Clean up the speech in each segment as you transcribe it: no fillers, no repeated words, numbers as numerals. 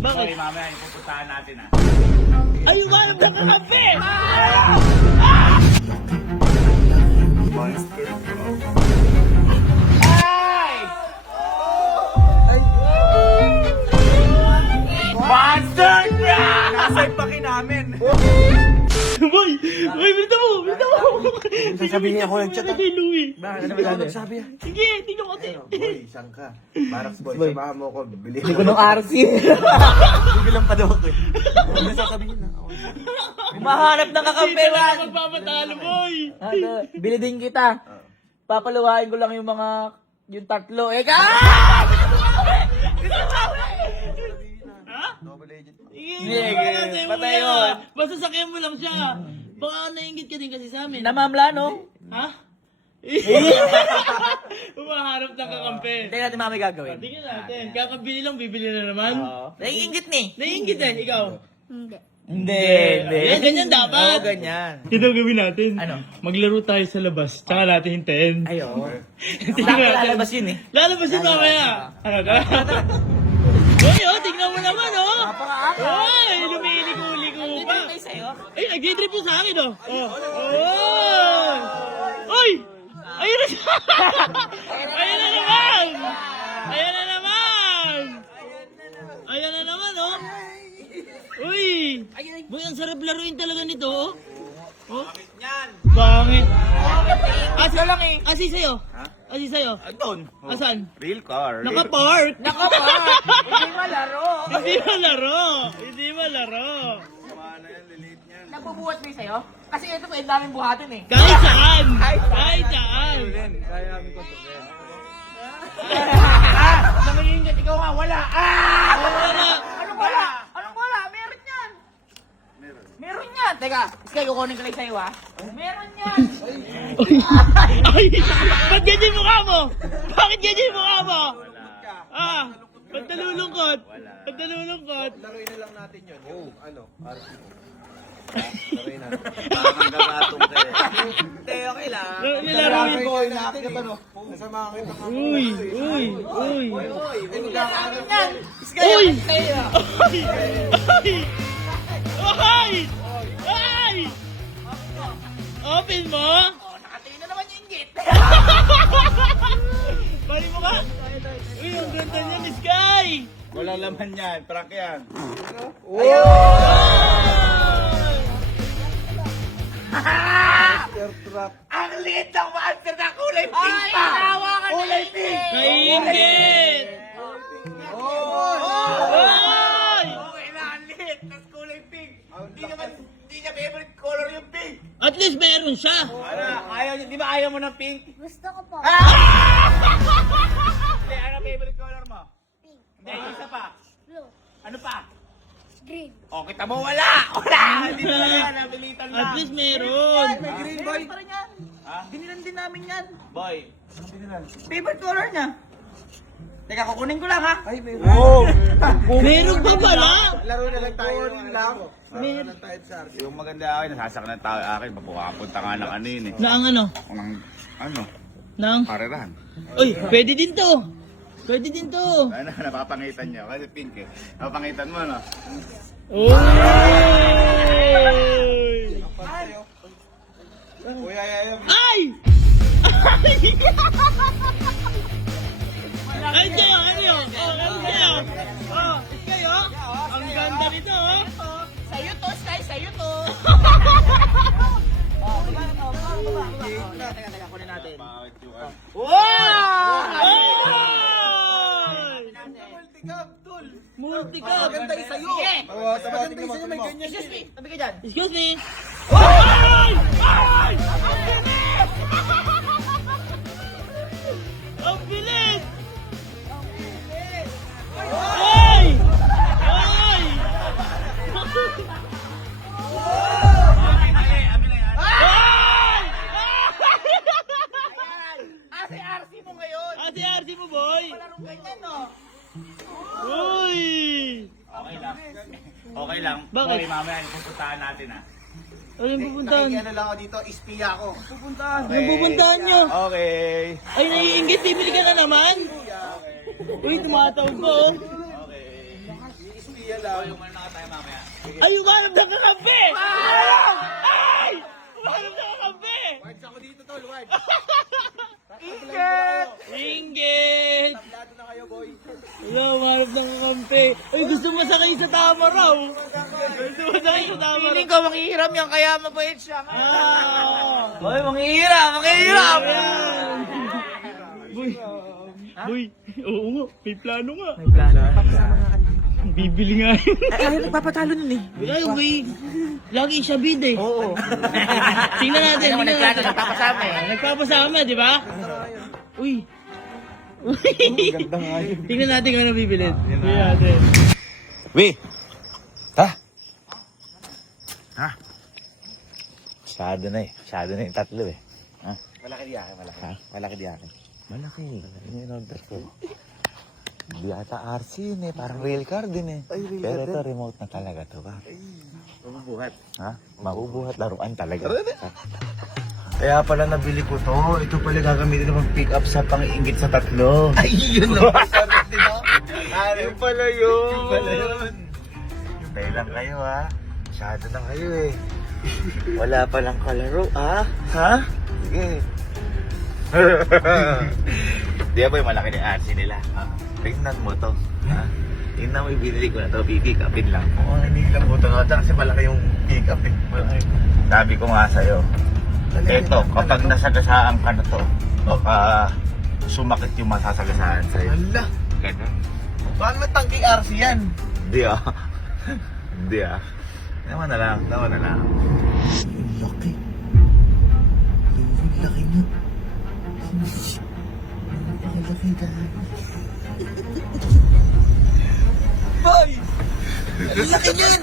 Bakit? Mamaya ipupuntahan natin ah. Ay, umarap na kakampi! Monster na! Nasa ipaki namin. Boy! Boy, bilita mo! Bilita mo! Sasabihin ako ng chat. Kay Louie. Bakit? Ano ba nagsabi? Sige, tingnan ko. Boy, saan ka? Barax boy, samahan mo ako. Bili Ko ng RC. Bibilang pa daw ako eh. Ano sasabihin na? Humahanap ng kakampi, Hindi man. na magpapatalo, boy! Bili din kita. Papaluhain ko lang yung yung tatlo. Double agent. Sige, patay yun. Basta sakyan mo lang siya. Baka nainggit ka din kasi sa amin. Namamla, no? Ha? Umaharap ng kakampi. Hindi natin mami gagawin. Tingnan natin. Kakabili lang, bibili na naman. Naiingit ni. Nainggit eh, ikaw. Hindi. Yan, ganyan dapat. Oo, ganyan. Ito ang gawin natin. Ano? Maglaro tayo sa labas. Tsaka natin hintayin. Ayo. Tingnan natin. Lalabas yun eh. Lalabas yun mamaya. Ano ka? Uy, oh, tingnan mo naman, oh. Uy, lumiligo-ligo pa. Ay, nag-trip po sa akin, oh. Oh. Uy! Ayun na siya! Ayun na naman! Ayun na naman! Ayun na naman, oh. Uy! Boy, ang sarap laruin talaga nito, oh. Oh? Bangit. Asi lang eh. Asi sa'yo. Asi sa'yo. Doon. Asan? Real car. Naka-park. Hindi malaro. Hindi malaro. Hindi malaro. Nabubuhat mo yung sa'yo? Kasi ito po, yung daming buhatin eh. Kahit saan. Kahit saan. Kaya namin kontrolin. Nangyayingat ikaw nga, wala. Wala. Anong wala? Anong wala? Meron yan. Meron yan. Teka, Sky, kukunin ko lang sa'yo ha. Meron yan. Ay, ba't ganyan yung mukha mo? Bakit ganyan yung mukha mo? Ah, ba't nalulungkot? Ba't nalulungkot? Laruin na lang natin yun. Yung ano, RC. Laruin natin. Parang gagatong ka eh. Hindi, okay lang. Nilaruin. Boy, nakakita ano? Nasama ka ito. Uy, uy, uy. Meron yan. Sky, Uy! sa'yo. Ay! Ay! Ay! Ay! Open mo? Oh, nakatingin na naman yung inggit. Bali mo ka? Uy, ang ganda niya ni Sky! Walang laman yan. Prank yan. Air trap. Ang liit ng monster na kulay pink pa. Ay, tawa ka na pink. Kaingit! Ay! Okay na, ang liit. Tapos kulay pink. Hindi niya favorite color yung pink. At least meron siya. Ayaw niya, di ba ayaw mo ng pink? Gusto ko po. Hindi, ano favorite color mo? Pink. Hindi, isa pa. Blue. Ano pa? Green. O, kita mo, wala! Wala! Hindi talaga, napilitan lang. At least meron. May green boy. Pa rin yan. Binilan din namin yan. Boy. Favorite color niya. Teka, kukunin ko lang ha. Ay, may Meron pa pala? Laro na lang tayo. Laro na lang tayo sa RC. Yung maganda akin, nasasaktan ng tao akin. Papukapunta nga ng ano yun eh. Na ang ano? Ng ano? Nang? Karerahan. Uy, pwede din to. Pwede din to. Ano, napapangitan niya. Kasi pink eh. Napapangitan mo, no? Uy! Uy, ay. Ay! Ay, sa'yo, ano yun? Oh, ano sa'yo? Oh, kayo? Ang ganda nito, oh. Sa'yo to, Sky, sa'yo to. Teka, kunin natin. Bakit yung ano? Wow! Multicam, tol. Multicam. Maganda yung sa'yo. Sige. Maganda yung sa'yo, may ganyan. Excuse me, tabi ka dyan. Excuse me. Ay! Ay! Ang bilis! Ay! Ay! Ay! Si RC mo ngayon. Ah, si RC mo, boy! Larong ganyan, no? Uy! Okay lang. Okay lang. Bakit? Boy, mamaya ipupuntahan natin ah. Ano yung pupuntahan? Ano lang ako dito, ispiya ako. Pupuntahan. Anong pupuntahan nyo? Okay. Ay, naiingit, bibili ka na naman? Okay. Uy, tumatawag ko. Ay, umarap na kakampi! Ay! Umarap na kakampi! Wards ako dito, tol. Wards. Inggit! Tablado na kayo, boy. Wala, umarap na kakampi. Ay, gusto mo sakay sa tama raw. Gusto mo sakay sa tama raw. Feeling ko manghihiram yan, kaya mabait siya. Ah! Boy, manghihiram, manghihiram! Boy, boy, oo nga, may plano nga. May plano. Papasama nga kanina. Bibili nga yun. Ay, nagpapatalo nun eh. Wala yung boy, lagi siya bid eh. Oo. Tingnan natin, Ano mo, tingnan nagplano, natin. nagpapasama eh. Nagpapasama, di ba? Uy. Uy. Tingnan natin kung ano bibilin. Tingnan natin. Wi! Ha? Ha? Masyado na eh. Masyado na yung tatlo eh. Ha? Malaki di akin, malaki. Ha? Malaki di akin. Malaki. Malaki yung in-order ko. Hindi ata RC yun eh. Parang rail car din eh. Ay, rail Pero car ito din. remote na talaga to ba? Mabubuhat. Ha? Mabubuhat laruan talaga. Kaya pala nabili ko to. Ito pala gagamitin ng pick up sa pang-iingit sa tatlo. Ay, yun o. Ano pala yun? Yun pala yun. Hintay lang kayo ha. Masyado na kayo eh. Wala palang kalaro ha? Ha? Sige. Di ba yung malaki ni RC nila? Tingnan mo to. Ha? Tingnan mo yung binili ko na to. Pick upin lang. Oo, hindi lang po ito. Kasi malaki yung pick up eh. Malaki. Sabi ko nga sa'yo. Eto, kapag nasagasaan ka na to, baka sumakit yung masasagasaan sa'yo. Hala. Ganun. Paano matangking RC yan? Hindi ah. Hindi ah. Naman na lang, naman na lang. Laki. Laki niya. Laki dahil. Boy! Laki niyan!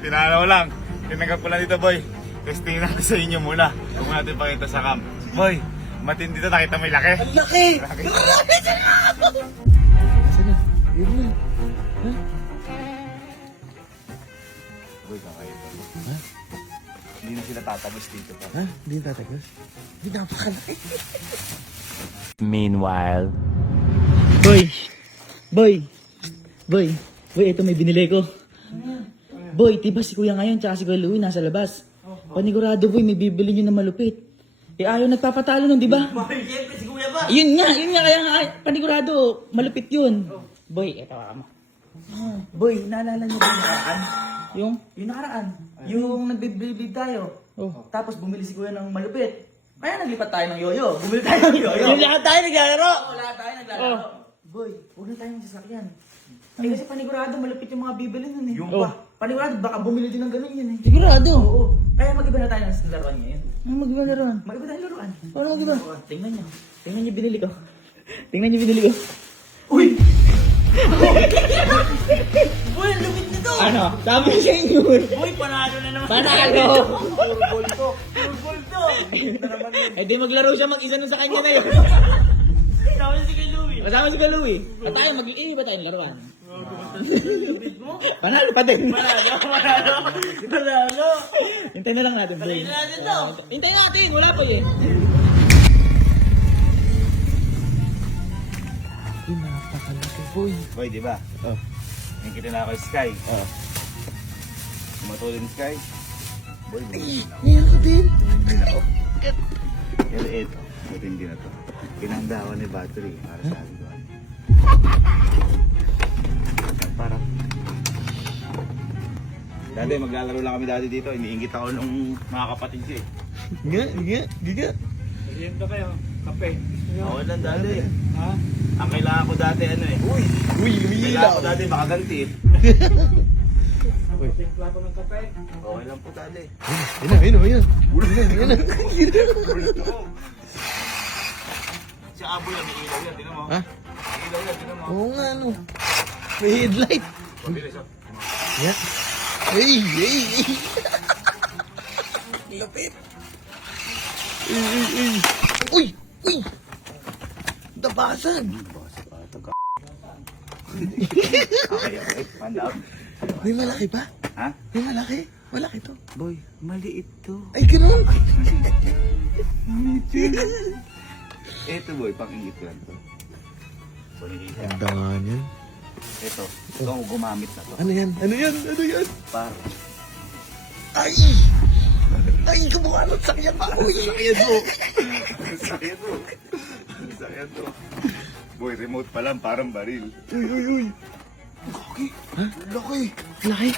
Tinalo ko lang. Tinanggap ko lang dito, boy. Testing natin sa inyo muna. Huwag natin pakita sa cam. Boy, matindi to. Nakita mo yung laki. Ang laki! Laki. Nasaan na? Yun na. Boy, kakain pa. Ha? Hindi na sila tatagos dito pa. Ha? Hindi tatagos? Hindi napakalaki. Meanwhile. Boy! Boy! Boy! Boy, ito may binili ko. Boy, diba si Kuya ngayon tsaka si Kuya Louie nasa labas? Panigurado boy, may bibili nyo na malupit. Eh ayaw nagpapatalo nun, di ba? Siyempre, si Kuya ba? Yun nga, kaya nga, panigurado, malupit yun. Boy, eto ka mo. Boy, naalala niyo ba yung nakaraan? Yung nakaraan? Yung nagbiblib tayo. Tapos bumili si Kuya ng malupit. Kaya naglipat tayo ng yoyo. Bumili tayo ng yoyo. Yung lahat tayo naglalaro. Oo, lahat tayo naglalaro. Boy, huwag na tayong sasakyan. Eh kasi panigurado, malupit yung mga bibili nun eh. Yung pa. Panigurado, baka bumili din ng ganun yun eh. Sigurado? Oo. Kaya mag-iba na tayo ng laruan ngayon. Mag-iba na laruan? Mag-iba tayo laruan. Paano mag-iba? Tingnan nyo. Tingnan nyo binili ko. Tingnan nyo binili ko. Uy! Uy, ang lumit nito! Ano? Sabi sa inyo. Uy, panalo na naman. Panalo! Puro ball to. Eh di maglaro siya mag-isa nun sa kanya na yun. Kasama si Kuya Louie. Kasama si Kuya Louie. At tayo, mag-iiba tayo ng laruan. Panalo pa din. Panalo. Hintayin na lang natin. Hintayin natin to. Hintayin natin. Wala pa eh. Napakalaki, boy. Boy, di ba? Oh. Nakikita na ako yung Sky. Oh. Sumatulin yung Sky. Boy, Ngayon ka din. hindi na ako. Pero ito, matindi na to. Pinandawan ni battery para sa akin. Parang dati maglalaro lang kami dati dito. Iniingit ako nung mga kapatid ko eh. Giga. Merienda kayo. Kape. Ako lang dati. Ha? Ang kailangan ko dati ano eh. Uy, Kailangan ko dati makaganti eh. Timpla ko ng kape. Okay lang po dati. Yun. Si Abo yan, may ilaw yan. Tinan mo. Ha? May ilaw yan, tinan mo. Oo nga, ano. May headlight. Pabilis oh. Yeah. Hey. Lapit. Uy. Dabasag. Okay. Panda out. May malaki ba? Ha? May malaki? Malaki to. Boy, maliit to. Ay, ganun. Ito boy, pang-ingit ko lang to. So, hindi siya. Ganda nga yan. Ito ang gumamit na to. Ano yan? Ano yan? Ano yan? Par. Ay! Ay, kumukha ng sakyan pa. Uy, sakyan mo. Sakyan to. Sakyan to. Boy, remote pa lang, parang baril. Uy, uy, uy. Laki. Ha? Laki. Laki.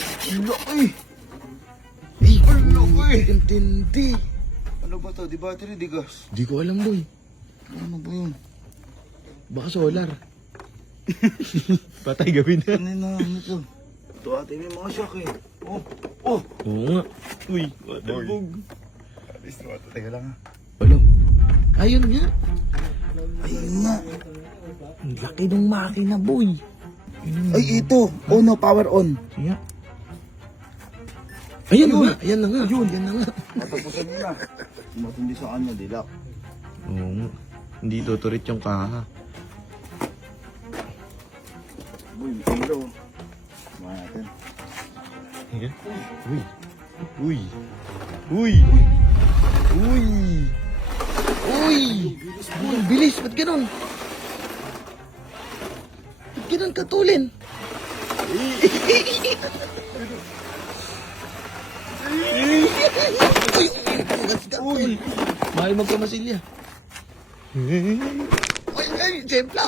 Laki. Ay, laki. intindi. Ano ba to? Di battery, di gas? Di ko alam, boy. Ano ba yun? Baka solar. Patay gawin na. Ano to? Ito ate, may mga shock eh. Oh. Oh. Oo nga. Uy, waterbog. Alis na ito. Teka lang ha. Alam. Ayun nga. Ayun nga. Ang laki ng makina, boy. Ay, ito. Oh no, power on. Siya. Ayan na nga. Ayan na nga. Yan na nga. Natapusan mo na. Matindi sa kanya, dilak. Oo nga. Hindi tuturit yung kaha. Boy, may kilo. Samahan natin. Ayan. Uy. Uy. Uy. Uy. Uy. Uy, bilis. Ba't ganun? Ba't ganun katulin? Uy. Mahal magkamasilya. Uy, ay, sempla.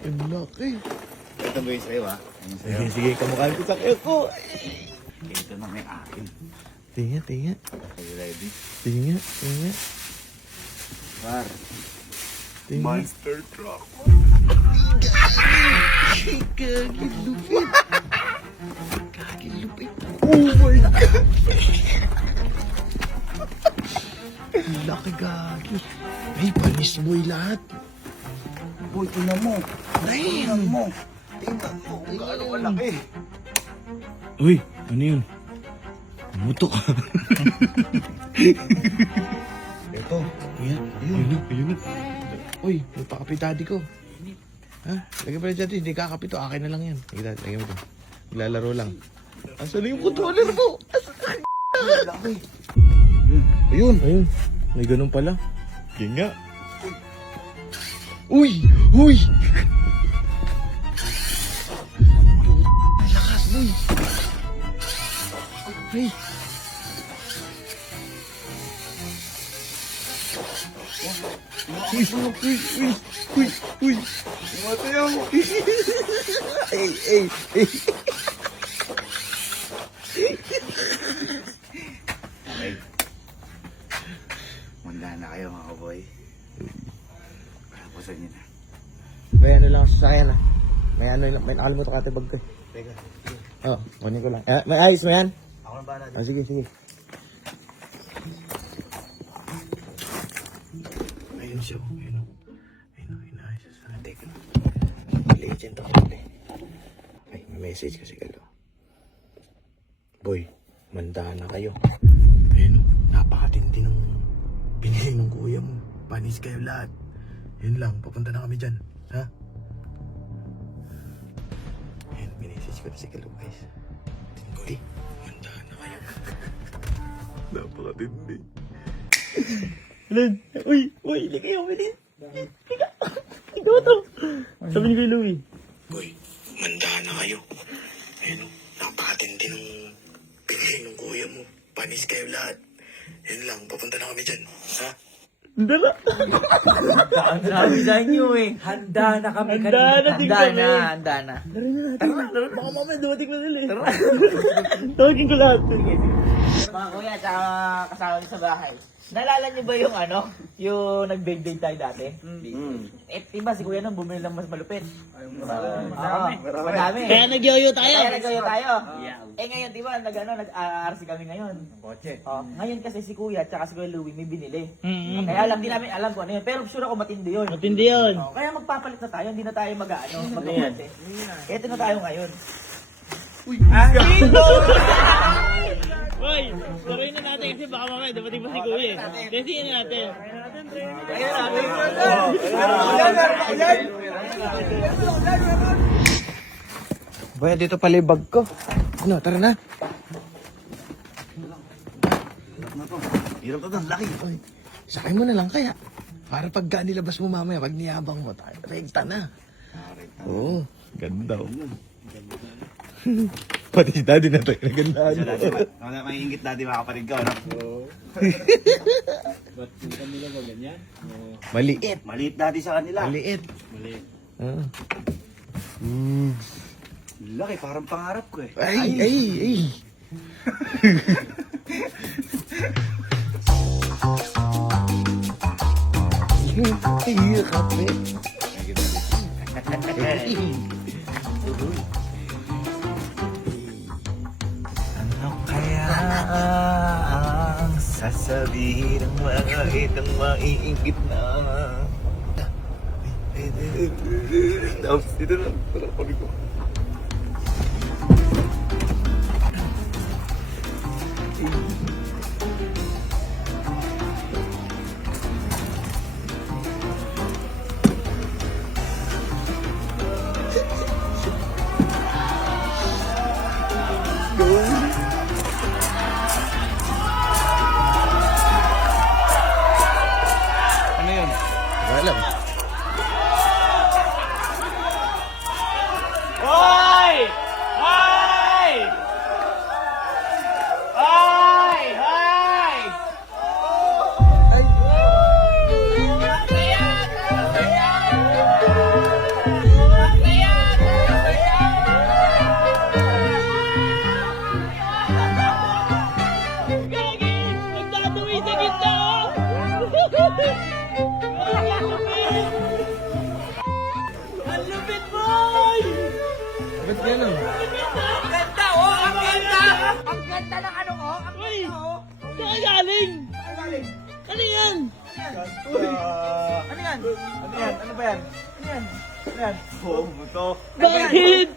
Ang laki. Ito ba yung sa'yo ha? Ayun sa'yo. Sige, sige, kamukha ko sa kayo ko. Ito na may akin. Tinga, tinga. Are you ready? Tinga, tinga. Par. Tinga. Monster truck. Kagilupit. Kagilupit. Oh my God. Ang laki gagi. Ay, panis mo'y lahat. Boy, tingnan mo. Tingnan Damn. mo. Tingnan mo. Kung gaano kalaki. Uy, ano yun? Mutok. Ito. Ayan, ayun na, ayun na. Uy, magpakape daddy ko. Ha? Lagyan pala dyan, hindi kakapit to. Akin na lang yan. Lagyan mo to. Maglalaro lang. Asan na yung controller mo? Laki. Ayun. Ayun, may ganun pala. Yan nga. Uy! Uy! Lakas, boy! Ay! Uy! Uy! Uy! Uy! Uy! Matayo. Ay! Ay! Ay! Okay. Manda na kayo mga boy. Tapusan niyo na. May ano lang sa akin ah. May ano lang, may nakalimutan ka bag ko eh. Teka. Oh, kunin ko lang. May ayos mo yan? Ako na bahala. Ah, sige, sige. Ayun siya. Ayun o. Ayun o, ayos. Teka. Legend ako ulit. Ay, may message kasi kalo. Boy, manda na kayo. Ayun o, napakatindi ng binili ng kuya mo. Panis kayo lahat. Yun lang, papunta na kami dyan. Ha? Ayun, minessage ko na si Kalo, guys. Tindi. Manda na kayo. Napakatindi. Alan, uy, hindi kayo, Melin. Ikaw to. Sabi ni Kuya Louie. Boy, manda na kayo. Ayun, napakatindi ng binili ng kuya mo. Panis kayo lahat. Yun lang, papunta na kami dyan. Ha? Dala. Sabi sa inyo eh. Handa na kami kanina. Handa na. Tara, baka mamaya dumating na nila eh. Tara. Tawagin ko lahat. Mga kuya, tsaka kasama niyo sa bahay. Naalala niyo ba yung yung nag-birthday tayo dati? Eh, diba si kuya nang bumili ng mas malupit? Madami. Kaya nagyoyo tayo. Kaya nag-ayo tayo. Eh ngayon, diba, nag-RC kami ngayon. Oh, ngayon kasi si kuya tsaka si Kuya Louie may binili. Kaya lang, di namin alam kung ano yun. Pero sure ako matindi yun. Matindi yun. Oh, kaya magpapalit na tayo, hindi na tayo mag-ano. Ito na tayo ngayon. Uy, sabihin na natin kasi baka mamaya dumating pa si Kuya eh. Testingin na natin. Ayun natin. Boy, dito pala yung bag ko. Ano, tara na. na to. Hirap na to, laki. Oy, sakay mo na lang kaya. Para pagka nilabas mo mamaya, pag niyabang mo, rekta na. Oo, ganda oh. Pati si daddy na tayo, nagandaan Siya mo. dati, may ingit dati mga kapatid ko, no? Maliit. Maliit dati sa kanila. Maliit. Ah. Laki, parang pangarap ko eh. Ay. Ay, kape. Ano kaya ang sasabihin ng mga itong maiingit na? Tapos dito lang, parang kami ko. Ano yun? Alam. Hoy! Hoy! Hoy! Hoy! Gagi! Nagdadumi sa gitna, Ang lupit, boy! Ba't gano'n? Ganda, oh! Ang ganda! Ang ganda ng ano, oh! Ang Uy! ganda, oh! Saan galing? Ano yan? Ano yan? Ano yan? Ano ba yan? Ano yan? Ano yan? Oo, buto. Bakit?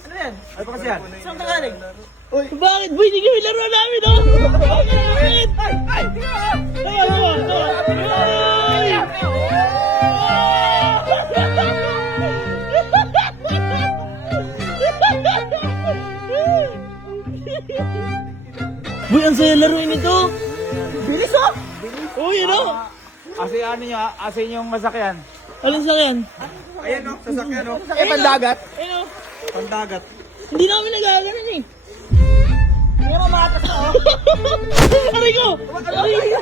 Ano yan? Ano ba kasi yan? Saan ka galing? Bakit? Boy, hindi kami laro namin, oh! Bakit? Ay! Tingnan mo! Tawa, tawa, tawa! Ay! Boy, ang saya laruin ito! Bilis, oh! Oh, yun, oh! Kasi ano nyo, asin yung masakyan. Alin sa yan? Ayan, oh! Sasakyan, oh! Eh, pandagat! Ayun, oh! Pandagat! Hindi namin nagagalan eh! Meron matas na, oh! Aray ko! Aray ko!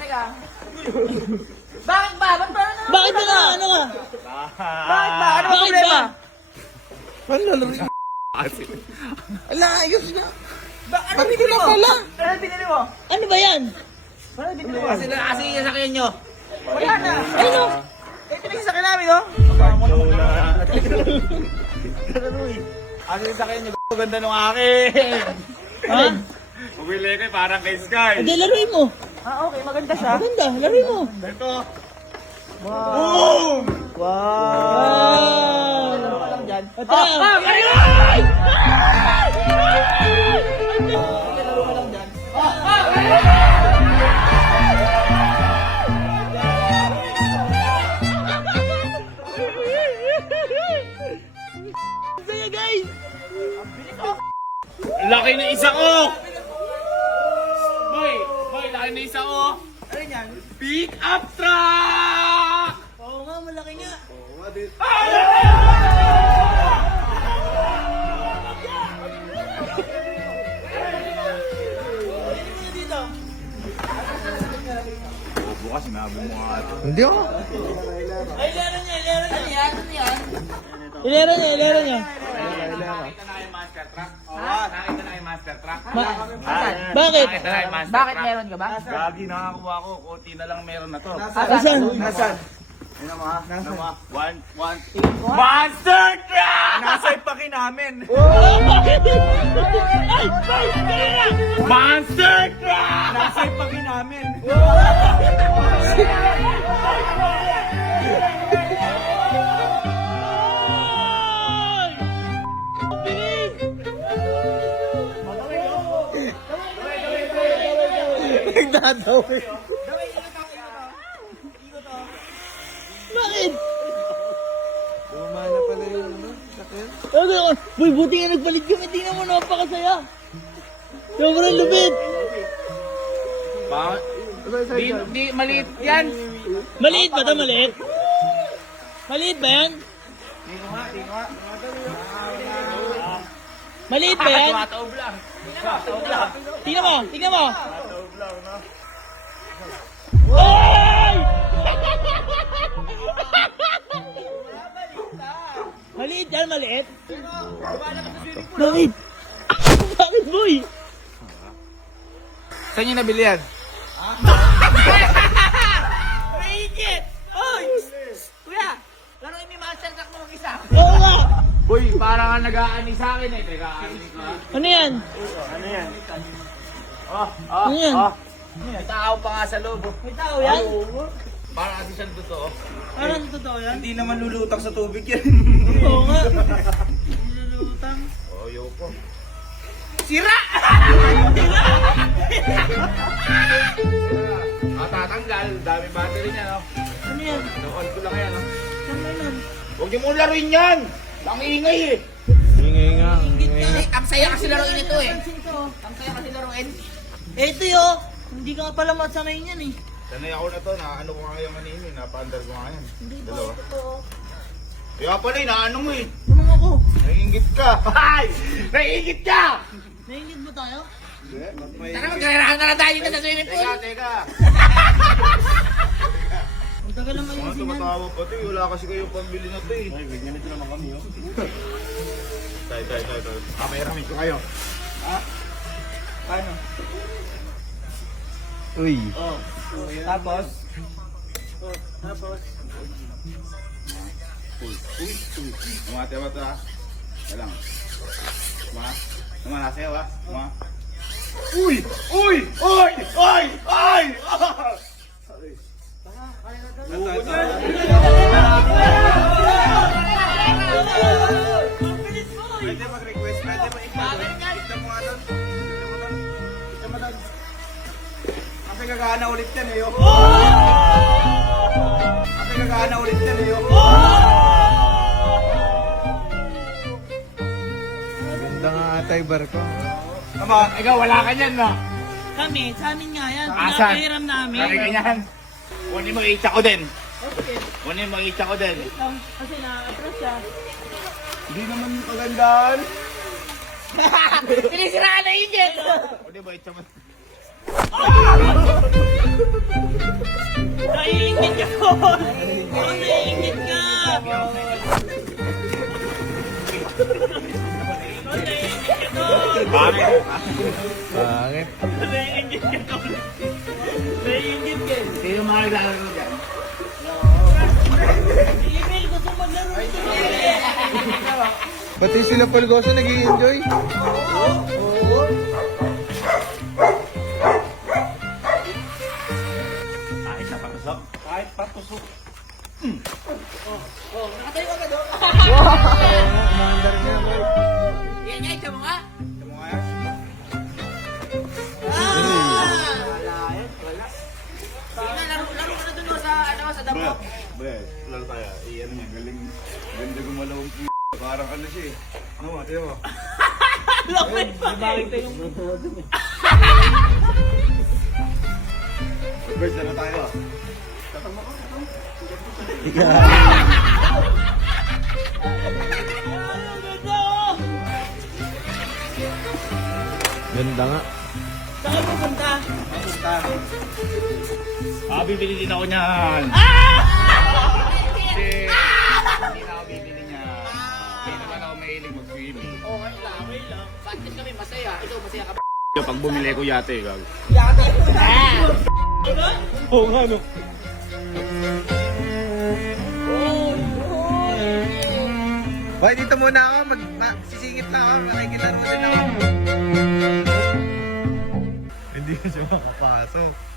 Teka. Bakit ba? Ba't ba? Bakit ba nga? Ano ka? Bakit ba? Ano Bakit problema? ba? Ano lalaro? Ala, ayos na. Ano binili mo? Ano binili mo? Ano ba yan? Ano binili mo? Kasi yung sakyan nyo. Wala na. Ayun, oh! Ito na yung sakyan namin, oh. Kasi yung sakyan nyo, ganda nung akin. Ha? Pumili ko parang kay Sky. Hindi, laruin mo! Ah, okay. Maganda siya. Maganda, laruin mo! Ito. Wow. Wow! Ano ka lang dyan? Ito! Ay! Laro ka lang dyan. Ang saya, guys! Laki na isa ko! Boy, laki na isa ko! Ano yan? Pick up truck! Oo nga, malaki nga! Bukas, sinabi mo nga ito. Hindi ako. Ay, ilero niya, ilero niya! Ano yan? Ano yan? Ilero niya, ilero niya! Nakita na yung master truck? Nakita na yung master truck? Bakit? Nakita na yung master Bakit truck? meron ka ba? Gagi, nakakuha ko. Kunti na lang meron na to. Asan? Nasaan? Ano mo ha? Ano mo ha? One. Monster truck! Nasa ipaki namin. Ay! Ay! Kanina! Monster truck! Nasa ipaki namin. Ay! Bilis! Nagdadawin. Bakit? Lumana pala yung ano, sakyan. Boy, buti nga nagpalit kami. Tingnan mo, napakasaya. Sobrang lupit. Di maliit yan. Maliit ba ito? Maliit? Maliit ba yan? Maliit ba yan? Tingnan mo, tingnan mo. Ay! Maliit yan, maliit. Bakit? Bakit, boy? Saan nyo nabili yan? Mahigit! Oy! Kuya! Laruin mo yung Master Track mo mag-isa. Oo nga. Uy, parang ka nag-aani sa akin eh. Teka, Ano yan? ano yan? Ano yan? May tao pa nga sa loob. May tao yan? Parang kasi siya totoo. Parang totoo yan? Hindi naman lulutang sa tubig yan. Oo nga. Nilulutang. Oh, yoko. Tatanggal. Dami battery niya, no? Ano yan? No-on ko lang yan, no? Saan na yan? Huwag niyo mo laruin yan! Ang ingay eh! Ingay nga, ingay. Ang saya kasi laruin ito eh. Ang saya kasi laruin. Ito yo. Hindi ka pala masanay niyan eh. Sanay ako na to, naano ko nga yung kanina, napa-under ko nga yan. Hindi ba? Dalawa. Totoo. Kaya pala, naano mo eh. Ano ako? Naiingit ka. Ay! Naiingit ka! Naingit mo tayo? Tara, magkarahan na lang tayo dito sa swimming pool. Teka. Ang tagal naman Mga yung sinan. tumatawa pa to eh. Wala kasi kayong pambili na to eh. Ay, ganito naman kami oh. Tayo. Kameramin ko kayo. Paano? Uy. Tapos? Tumatawa ha. Walang. Nasayaw ha. Uy! Pwede mag-request, pwede mag-ikita mo nga doon. Ikita mo doon. Kasi gagana ulit yan eh. Kasi gagana ulit yan eh. Ganda nga atay barko. Tama, ikaw wala ka dyan no? Kami, sa amin nga yan. Asan? Pinapahiram namin. Kami ganyan. Kunin mo itsa ko din. Kunin mo itsa ko din. Kasi na-atras siya. Hindi naman magandaan. Sinisiraan na yun yan. Kunin mo itsa mo. Naiingit ka po! Naiingit ka! Bakit? Bakit? Naiingit ka to! Naiingit ka! Sino mga naglalaro dyan? Emil, gusto maglaro ito! Pati sila Palgoso nag-i-enjoy. Kahit sa patusok? Kahit patusok. Nakatayo ka ba doon? Umaandar niya, boy. Yan nga, ito mo nga. Ito mo nga yan. Sige na, laro ka na doon sa damo. Bes, lalo tayo. Iyan niya, galing. Ganda gumalaw ang p***. Parang ano siya eh. Ano mo, tiyo mo. Lapit pa! Bes, lalo tayo. Ganda nga. Saan ka pupunta? Bibili din ako niyan. Hindi. Hindi na ako bibili niyan. Hindi naman ako mahilig mag-swimming. Okay lang. Bakit kami masaya? Ikaw masaya ka ba? Pag bumili ko yate, gag. Oo nga, no? Boy, dito muna ako. Sisingit lang ako. Makikilaro din ako. Hindi na siya makapasok.